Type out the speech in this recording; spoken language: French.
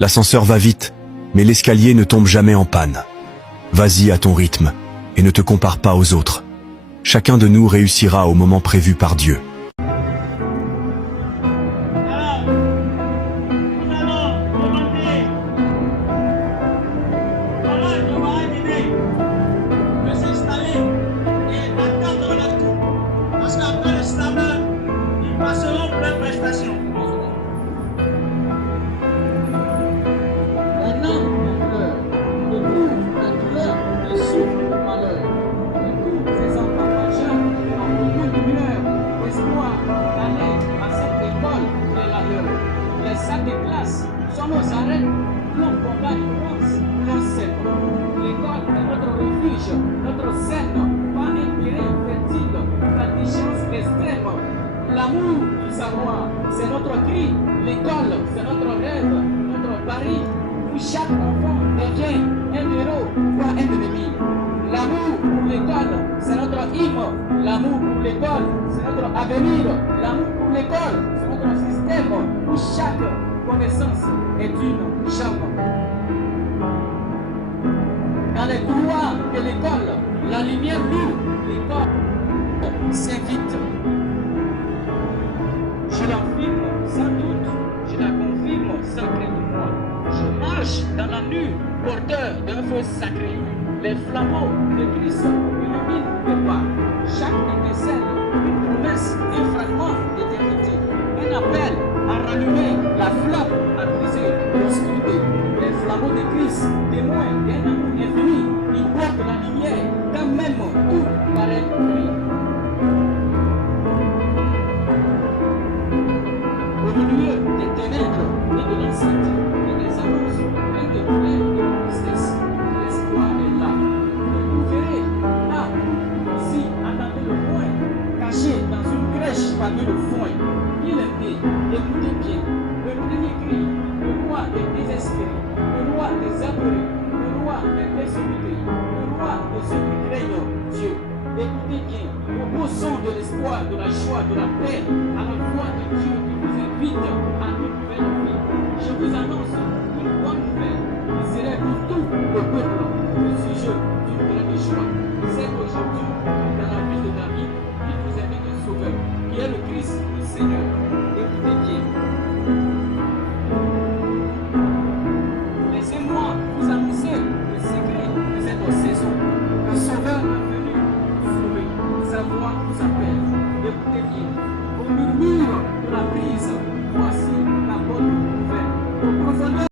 L'ascenseur va vite, mais l'escalier ne tombe jamais en panne. Vas-y à ton rythme, et ne te compare pas aux autres. Chacun de nous réussira au moment prévu par Dieu. Des classes sont nos arènes, l'on combat l'on sème. L'école est notre refuge, notre scène, pas un terrain fertile, la diligence extrême. L'amour du savoir, c'est notre cri. L'école, c'est notre rêve, notre pari, où chaque enfant devient un héros, voire un ennemi. L'amour pour l'école, c'est notre hymne. L'amour pour l'école, c'est notre avenir. L'amour pour l'école, c'est notre système, où chaque connaissance est une charme. Dans les couloirs de l'école, la lumière loue, l'école s'invite. Je l'affirme sans doute, je la confirme sans crainte de moi. Je marche dans la nuit, porteur d'un feu sacré. Les flambeaux de Christ illuminent mes pas. Chaque étincelle, une promesse, un fragment d'éternité. Un appel à rallumer la flamme, à briser l'obscurité. Les flambeaux de Christ, témoins d'un amour infini, ils portent la lumière quand même tout paraît gris. Au milieu des ténèbres et de l'incendie et des annonces pleines de douleur et de tristesse, l'espoir est là. Vous verrez, là, si attendez le point, caché dans une crèche parmi le foin. Il est né, écoutez bien, le premier cri, le roi des désespérés, le roi des apeurés, le roi des persécutés, le roi de ceux qui craignent Dieu. Écoutez bien, le beau son de l'espoir, de la joie, de la paix, à la voix de Dieu qui vous invite à une nouvelle vie. Je vous annonce une bonne nouvelle qui serait pour tout le peuple.